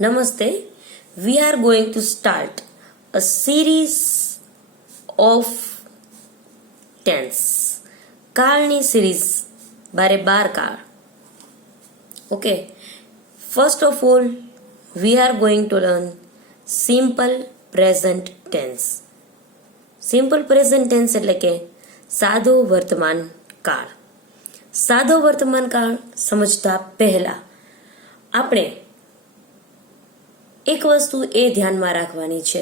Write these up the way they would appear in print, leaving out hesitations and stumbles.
Namaste. We are going to start a series of tense. કાળની series બારે 12 કાળ. Okay. First of all, we are going to learn simple present tense. Simple present tense એટલે કે સાદો વર્તમાન કાળ. સાદો વર્તમાન કાળ સમજતા પહેલા આપણે એક વસ્તુ એ ધ્યાનમાં રાખવાની છે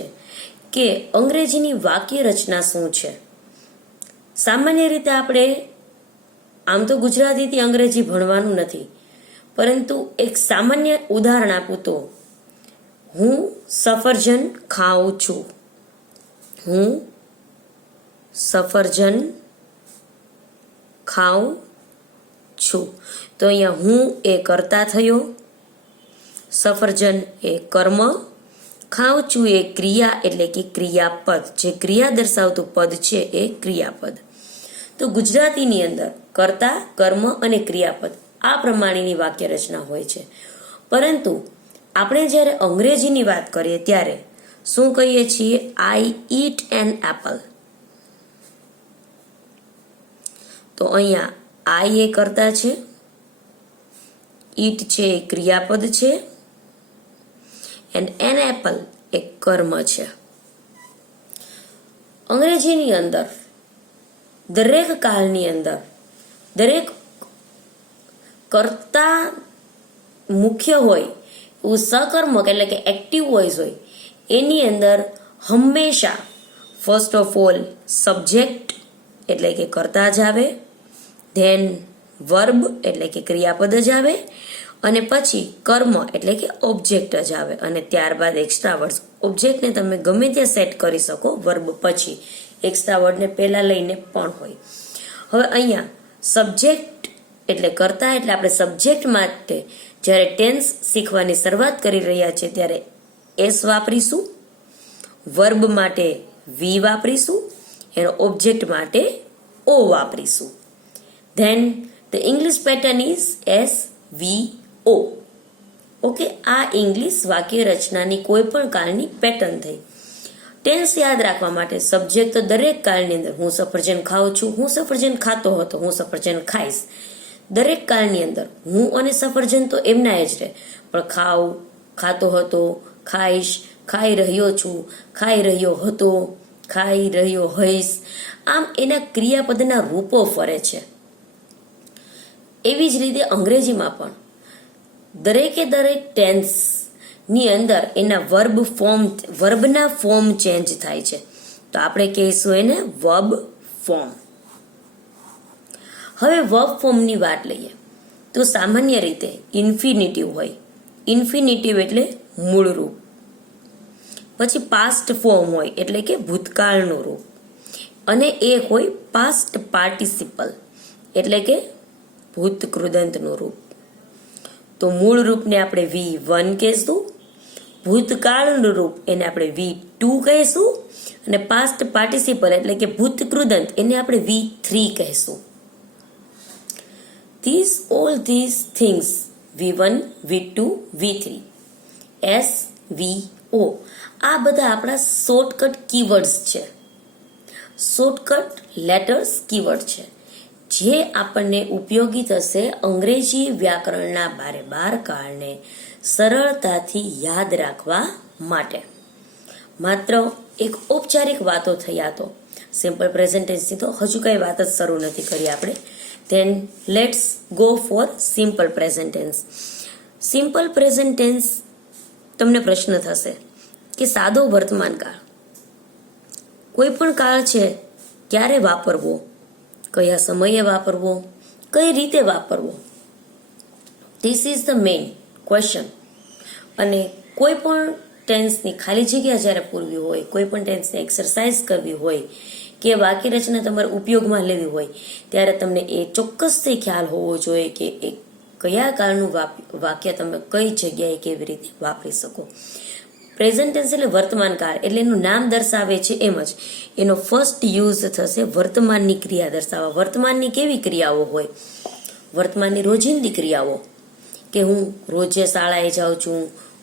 કે અંગ્રેજીની વાક્ય રચના શું છે. સામાન્ય રીતે આપણે આમ તો ગુજરાતીથી અંગ્રેજી ભણવાનું નથી, પરંતુ એક સામાન્ય ઉદાહરણ આપું તો, હું સફરજન ખાઉં છું. હું સફરજન ખાઉં છું. તો અહીંયા હું એ કર્તા થયો, સફરજન એ કર્મ, ખાઉં છું એ ક્રિયા એટલે કે ક્રિયાપદ. જે ક્રિયા દર્શાવતું પદ છે એ ક્રિયાપદ. તો ગુજરાતીની અંદર કર્તા, કર્મ અને ક્રિયાપદ આ પ્રમાણેની વાક્ય રચના હોય છે. પરંતુ આપણે જ્યારે અંગ્રેજીની વાત કરીએ ત્યારે શું કહીએ છીએ? આઈ ઈટ એન એપલ. તો અહીંયા આઈ એ કર્તા છે, ઈટ છે એ ક્રિયાપદ છે, એન્ડ એન એપલ એ કર્મ છે. અંગ્રેજીની અંદર દરેક કાળની અંદર દરેક કર્તા મુખ્ય હોય એવું સકર્મક એટલે કે એક્ટિવ વોઇસ હોય એની અંદર હંમેશા ફર્સ્ટ ઓફ ઓલ સબ્જેક્ટ એટલે કે કર્તા જ આવે, ધેન વર્બ એટલે કે ક્રિયાપદ જ આવે, અને પછી કર્મ એટલે કે ઓબ્જેક્ટ જ આવે, અને ત્યારબાદ એક્સ્ટ્રા વર્ડ. ઓબ્જેક્ટને તમે ગમે ત્યાં સેટ કરી શકો, વર્બ પછી એક્સ્ટ્રા વર્ડને પહેલા લઈને પણ હોય. હવે અહીંયા સબ્જેક્ટ એટલે કર્તા, એટલે આપણે સબ્જેક્ટ માટે જ્યારે ટેન્સ શીખવાની શરૂઆત કરી રહ્યા છીએ ત્યારે એસ વાપરીશું, વર્બ માટે વી વાપરીશું, એનો ઓબ્જેક્ટ માટે ઓ વાપરીશું. Then the English pattern is S V O. Okay, આ ઇંગ્લિશ વાક્ય રચનાની કોઈ પણ કાળની પેટર્ન થઈ. ટેન્સ યાદ રાખવા માટે સબ્જેક્ટ તો દરેક કાળની અંદર, હું સફરજન ખાઉં છું, હું સફરજન ખાતો હતો, હું સફરજન ખાઈશ. દરેક કાળની અંદર હું અને સફરજન તો એમના જ રહે, પણ ખાઉં, ખાતો હતો, ખાઈશ, ખાઈ રહ્યો છું, ખાઈ રહ્યો હતો, ખાઈ રહ્યો હઈશ, આમ એના ક્રિયાપદના રૂપો ફરે છે. એવી જ રીતે અંગ્રેજીમાં પણ દરેકે દરેક ટેન્સની અંદર એના વર્બના ફોર્મ ચેન્જ થાય છે. તો આપણે કહીશું એને વર્બ ફોર્મ. હવે વર્બ ફોર્મની વાત લઈએ તો સામાન્ય રીતે ઇન્ફિનિટિવ હોય. ઇન્ફિનિટિવ એટલે મૂળ રૂપ. પછી પાસ્ટ ફોર્મ હોય એટલે કે ભૂતકાળનું રૂપ, અને એક હોય પાસ્ટ પાર્ટિસિપલ એટલે કે ભૂતકૃદંતનું રૂપ. તો મૂળ રૂપને આપણે V1 કહીશું, ભૂતકાળનું રૂપ એને આપણે V2 કહીશું, અને પાસ્ટ પાર્ટિસિપલ એટલે કે ભૂતકૃદંત એને આપણે V3 કહીશું. All these things V1, V2, V3, S, V, O આ બધા આપણા શોર્ટકટ કીવર્ડ્સ છે, શોર્ટકટ લેટર્સ કીવર્ડ છે, જે આપણને ઉપયોગી થશે અંગ્રેજી વ્યાકરણના બારે 12 કાળને સરળતાથી યાદ રાખવા માટે. માત્ર એક ઔપચારિક વાતો થયા તો સિમ્પલ પ્રેઝન્ટ ટેન્સની તો હજુ કઈ વાત જ શરૂ નથી કરી આપણે. Then let's go for simple present tense. Simple present tense, તમને પ્રશ્ન થશે કે સાદો વર્તમાન કાળ, કોઈ પણ કાળ છે ક્યારે વાપરવો, કયા સમયે વાપરવો, કઈ રીતે વાપરવો? This is the main question. અને કોઈ પણ ટેન્સની ખાલી જગ્યા જ્યારે પૂરવી હોય, કોઈ પણ ટેન્સની એક્સરસાઇઝ કરવી હોય કે વાક્ય રચના તમારે ઉપયોગમાં લેવી હોય, ત્યારે તમને એ ચોક્કસથી ખ્યાલ હોવો જોઈએ કે એ કયા કાળનું વાક્ય તમે કઈ જગ્યાએ કેવી રીતે વાપરી શકો. પ્રેઝન્ટ ટેન્સ એટલે વર્તમાન કાળ, એટલે એનું નામ દર્શાવે છે એમ જ એનો ફર્સ્ટ યુઝ થશે વર્તમાનની ક્રિયા દર્શાવવા. વર્તમાનની કેવી ક્રિયાઓ હોય? વર્તમાનની રોજિંદી ક્રિયાઓ, કે હું રોજે શાળાએ જાઉં છું,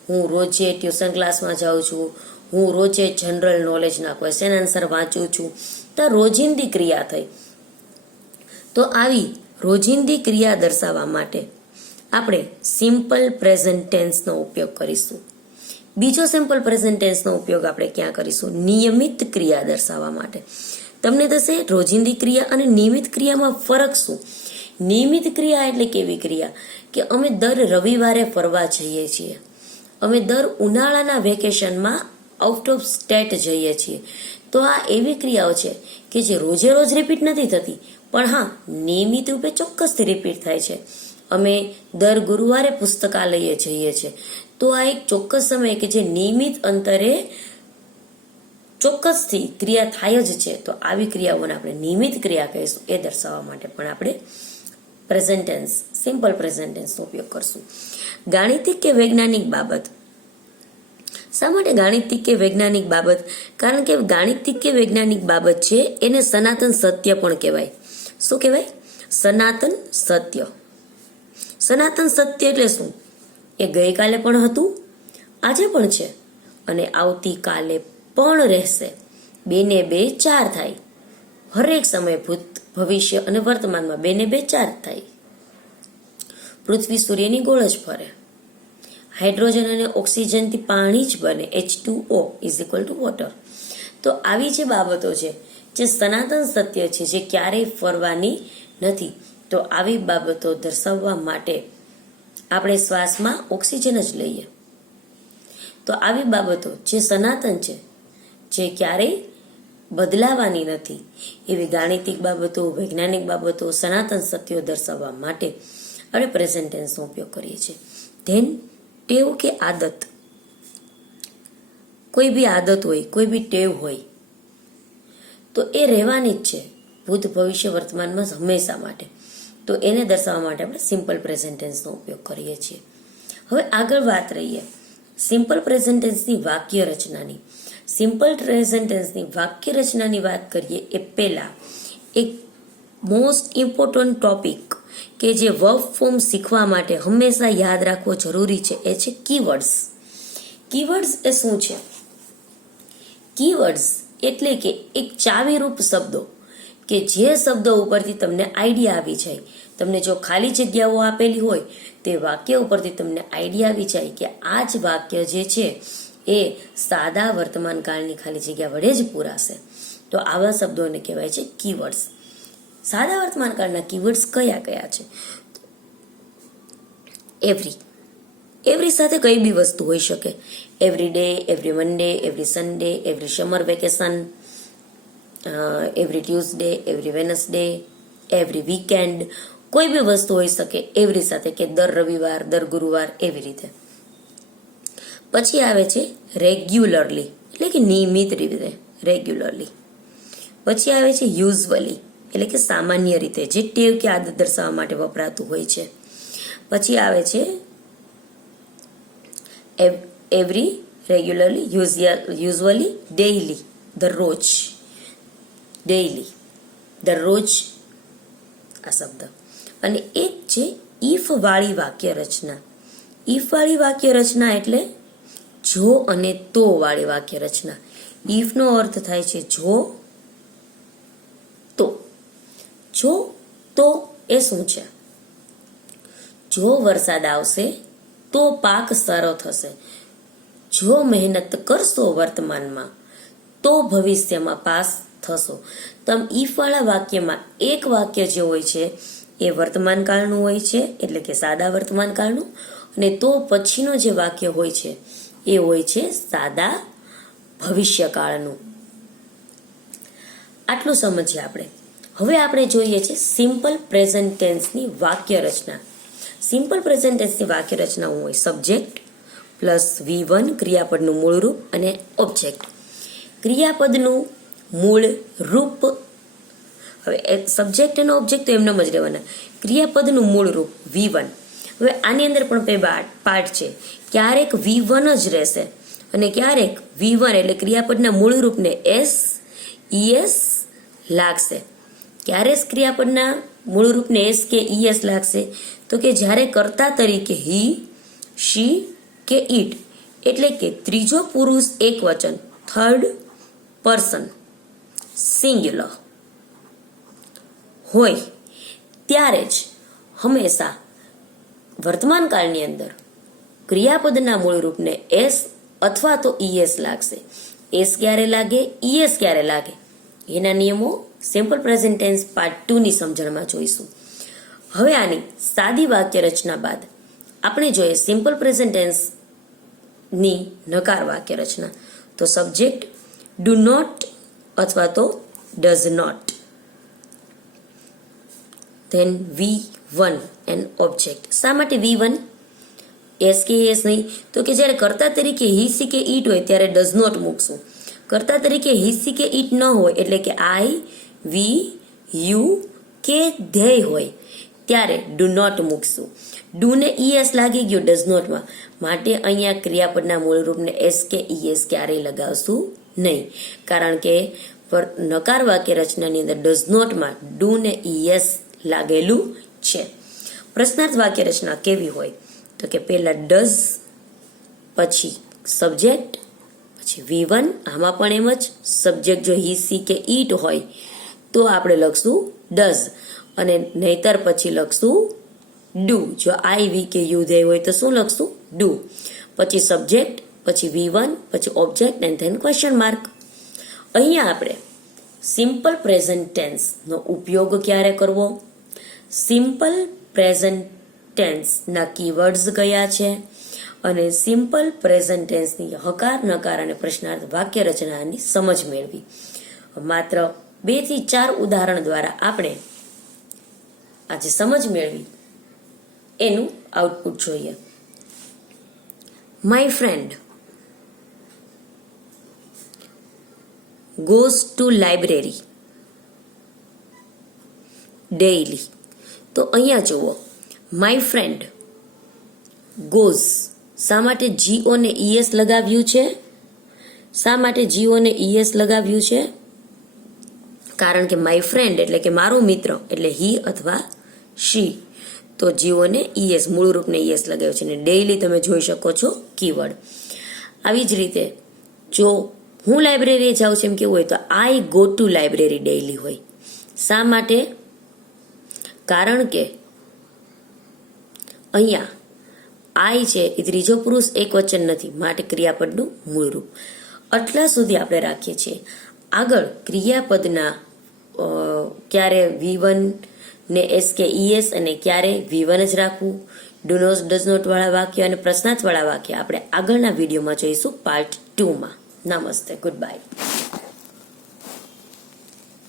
હું રોજે ટ્યુશન ક્લાસમાં જાઉં છું, હું રોજે જનરલ નોલેજના ક્વેશ્ચન આન્સર વાંચું છું. તો રોજિંદી ક્રિયા થઈ. તો આવી રોજિંદી ક્રિયા દર્શાવવા માટે આપણે સિમ્પલ પ્રેઝન્ટ ટેન્સનો ઉપયોગ કરીશું. બીજો સિમ્પલ પ્રેઝન્ટ ટેન્સનો ઉપયોગ આપણે ક્યાં કરીશું? નિયમિત ક્રિયા દર્શાવવા માટે. તમને થશે રોજિંદી ક્રિયા અને નિયમિત ક્રિયામાં ફરક શું? નિયમિત ક્રિયા એટલે કેવી ક્રિયા કે અમે દર રવિવારે ફરવા જઈએ છીએ, અમે દર ઉનાળાના વેકેશનમાં આઉટ ઓફ સ્ટેટ જઈએ છીએ. તો આ એવી ક્રિયાઓ છે કે જે રોજે રોજ રિપીટ નથી થતી, પણ હા નિયમિત રૂપે ચોક્કસથી રિપીટ થાય છે. અમે દર ગુરુવારે પુસ્તકાલયે જઈએ છીએ. તો આ એક ચોક્કસ સમય કે જે નિયમિત અંતરે ચોક્કસથી ક્રિયા થાય જ છે. તો આવી ક્રિયાઓને આપણે નિયમિત ક્રિયા કહીશું. એ દર્શાવવા માટે પણ આપણે પ્રેઝન્ટ ટેન્સ, સિમ્પલ પ્રેઝન્ટ ટેન્સનો ઉપયોગ કરશું. ગાણિતિક કે વૈજ્ઞાનિક બાબત. શા માટે ગાણિતિક કે વૈજ્ઞાનિક બાબત? કારણ કે ગાણિતિક કે વૈજ્ઞાનિક બાબત છે એને સનાતન સત્ય પણ કહેવાય. શું કહેવાય? સનાતન સત્ય. સનાતન સત્ય એટલે શું? એ ગઈકાલે પણ હતું, આજે પણ છે અને આવતીકાલે પણ રહેશે. 2 ને 2 4 થાય. હરેક સમયે ભૂત, ભવિષ્ય અને વર્તમાનમાં 2 ને 2 4 થાય. પૃથ્વી સૂર્યની ગોળ જ ફરે. હાઇડ્રોજન અને ઓક્સિજનથી પાણી જ બને. H2O = water. તો આવી જે બાબતો છે જે સનાતન સત્ય છે, જે ક્યારેય ફરવાની નથી. તો આવી બાબતો દર્શાવવા માટે આપણે શ્વાસમાં ઓક્સિજન જ લઈએ. તો આવી બાબતો જે સનાતન છે, જે ક્યારેય બદલાવાની નથી, એવી ગાણિતિક બાબતો, વૈજ્ઞાનિક બાબતો, સનાતન સત્યો દર્શાવવા માટે આપણે પ્રેઝન્ટ ટેન્સનો ઉપયોગ કરીએ છીએ. ધેન ટેવ કે આદત. કોઈ બી આદત હોય, કોઈ બી ટેવ હોય તો એ રહેવાની જ છે ભૂત, ભવિષ્ય, વર્તમાનમાં હંમેશા માટે. તો એને દર્શાવવા માટે આપણે સિમ્પલ પ્રેઝન્ટ ટેન્સનો ઉપયોગ કરીએ છીએ. હવે આગળ વાત રહીએ સિમ્પલ પ્રેઝન્ટ ટેન્સની વાક્ય રચનાની. સિમ્પલ પ્રેઝન્ટ ટેન્સની વાક્ય રચનાની વાત કરીએ એ પહેલા એક મોસ્ટ ઇમ્પોર્ટન્ટ ટોપિક કે જે વર્બ ફોર્મ શીખવા માટે હંમેશા યાદ રાખવો જરૂરી છે એ છે કીવર્ડ્સ. કીવર્ડ્સ એ શું છે? કીવર્ડ્સ એટલે કે એક ચાવીરૂપ શબ્દો કે જે શબ્દો ઉપરથી તમને આઈડિયા આવી જાય. તમને જો ખાલી જગ્યાઓ આપેલી હોય તે વાક્ય ઉપરથી તમને આઈડિયા આવી જાય કે આ જ વાક્ય જે છે એ સાદા વર્તમાન કાળની ખાલી જગ્યા વડે જ પૂરાશે. તો આવા શબ્દોને કહેવાય છે કીવર્ડ્સ. સાદા વર્તમાન કાળના કીવર્ડ્સ કયા કયા છે? એવરી સાથે કઈ બી વસ્તુ હોઈ શકે. Every day, every Monday, every Sunday, every summer vacation, every Tuesday, every Wednesday, every weekend, કોઈ બી વસ્તુ હોઈ શકે એવરી સાથે, કે દર રવિવાર, દર ગુરુવાર, એવી રીતે. પછી આવે છે રેગ્યુલરલી એટલે કે નિયમિત રીતે, રેગ્યુલરલી. પછી આવે છે યુઝવલી એટલે કે સામાન્ય રીતે, જે ટેવ કે આદત દર્શાવવા માટે વપરાતું હોય છે. પછી આવે છે એવરી, રેગ્યુલરલી, યુઝવલી, ડેઇલી, દરરોજ, ડેઇલી, દરરોજ આ શબ્દ. અને એક છે ઇફ વાળી વાક્ય રચના. ઇફ વાળી વાક્ય રચના એટલે જો અને તો વાળી વાક્ય રચના. ઇફ નો અર્થ થાય છે જો, તો. જો તો એ શું છે? જો વરસાદ આવશે તો પાક સારો થશે. જો મહેનત કરશો વર્તમાનમાં તો ભવિષ્યમાં પાસ થશો. તમ ઇફ વાળા વાક્યમાં એક વાક્ય જે હોય છે એ વર્તમાન કાળનું હોય છે, એટલે કે સાદા વર્તમાન કાળનું, અને તો પછીનું જે વાક્ય હોય છે એ હોય છે સાદા ભવિષ્યકાળનું. આટલું સમજીએ આપણે. હવે આપણે જોઈએ છે સિમ્પલ પ્રેઝન્ટ ટેન્સની વાક્ય રચના. સિમ્પલ પ્રેઝન્ટ ટેન્સની વાક્ય રચના હોય સબ્જેક્ટ પ્લસ V1 ક્રિયાપદનું મૂળ રૂપ અને ઓબ્જેક્ટ. ક્રિયાપદનું મૂળ રૂપ, હવે સબ્જેક્ટ અને ઓબ્જેક્ટ તો એમને જ રહેવાના. ક્રિયાપદનું મૂળ રૂપ V1. હવે આની અંદર પણ બે પાર્ટ છે. ક્યારેક V1 જ રહેશે અને ક્યારેક V1 એટલે ક્રિયાપદના મૂળ રૂપને es લાગશે. ક્યારે ક્રિયાપદના મૂળ રૂપને એસ કે es લાગશે? તો કે જ્યારે કર્તા તરીકે હી, શી કે ઇટ એટલે કે ત્રીજો પુરુષ એકવચન, થર્ડ પર્સન સિંગ્યુલર હોય ત્યારે જ હંમેશા વર્તમાન કાળની અંદર ક્રિયાપદના મૂળ રૂપને એસ અથવા તો ઈએસ લાગશે. એસ ક્યારે લાગે, ઈએસ ક્યારે લાગે, એના નિયમો સિમ્પલ પ્રેઝન્ટ ટેન્સ પાર્ટ 2 ની સમજણમાં જોઈશું. હવે આની સાદી વાક્ય રચના બાદ આપણે જોઈએ સિમ્પલ પ્રેઝન્ટ ટેન્સ ની નકાર વાક્ય રચના. તો સબ્જેક્ટ ડુ નોટ અથવા તો does not, then V1 and object. શા માટે V1 એસ કે એસ નહીં? તો કે જ્યારે કર્તા તરીકે હી સી કે ઈટ હોય ત્યારે ડઝ નોટ મૂકશું. કર્તા તરીકે હી સી કે ઈટ ન હોય એટલે કે આઈ, વી, યુ કે ધેય હોય ત્યારે ડુ નોટ મૂકશું. ડુ ને ઈએસ લાગી ગયો ડઝ નોટમાં, માટે અહીંયા ક્રિયાપદના મૂળ રૂપને એસ કે ઈએસ ક્યારેય લગાવશું નહીં, કારણ કે નકાર વાક્ય રચનાની અંદર ડઝ નોટમાં ડુ ને ઈએસ લાગેલું છે. પ્રશ્નાર્થ વાક્ય રચના કેવી હોય? તો કે પહેલા ડઝ, પછી સબ્જેક્ટ, પછી V1. આમાં પણ એમ જ, સબ્જેક્ટ જો હી સી કે ઈટ હોય તો આપણે લખશું ડઝ, અને નહીતર પછી લખશું ડુ. જો આઈ, વી કે યુ ધેય હોય તો શું લખશું? ડુ. પછી સબ્જેક્ટ, પછી V1, પછી object and then question mark. અહીંયા આપણે સિમ્પલ પ્રેઝન્ટ ટેન્સનો ઉપયોગ ક્યારે કરવો, સિમ્પલ પ્રેઝન્ટ ટેન્સના કીવર્ડ્સ કયા છે, અને સિમ્પલ પ્રેઝન્ટ ટેન્સની હકાર, નકાર અને પ્રશ્નાર્થ વાક્ય રચનાની સમજ મેળવી. માત્ર 2 થી 4 ઉદાહરણ દ્વારા આપણે આજે સમજ મેળવી એનું આઉટપુટ જોઈએ. My friend goes to library daily. તો અહીંયા જુઓ, માય ફ્રેન્ડ goes, શા માટે જીઓ ને ઈએસ લગાવ્યું છે? શા માટે જીઓ ને ઈએસ લગાવ્યું છે? કારણ કે માય ફ્રેન્ડ એટલે કે મારો મિત્ર એટલે હી અથવા શી, તો જીઓને ઈએસ, મૂળ રૂપને ઈએસ લગાવ્યું છે. અને ડેઈલી તમે જોઈ શકો છો કીવર્ડ. આવી જ રીતે જો હું લાઇબ્રેરી જાઉં છું એમ કેવું હોય તો I go to library daily હોય. શા માટે? કારણ કે અહીંયા આઈ છે એ ત્રીજો પુરુષ એકવચન નથી, માટે ક્રિયાપદનું મૂળ રૂપ. આટલા સુધી આપણે રાખીએ છીએ. આગળ ક્રિયાપદના ક્યારે V1 ને એસ કે ઈએસ અને ક્યારે V1 જ રાખવું, ડુ નોટ, ડઝ નોટ વાળા વાક્ય અને પ્રશ્નાર્થ વાળા વાક્ય આપણે આગળના વિડીયોમાં જોઈશું પાર્ટ 2 માં. નમસ્તે, ગુડ બાય.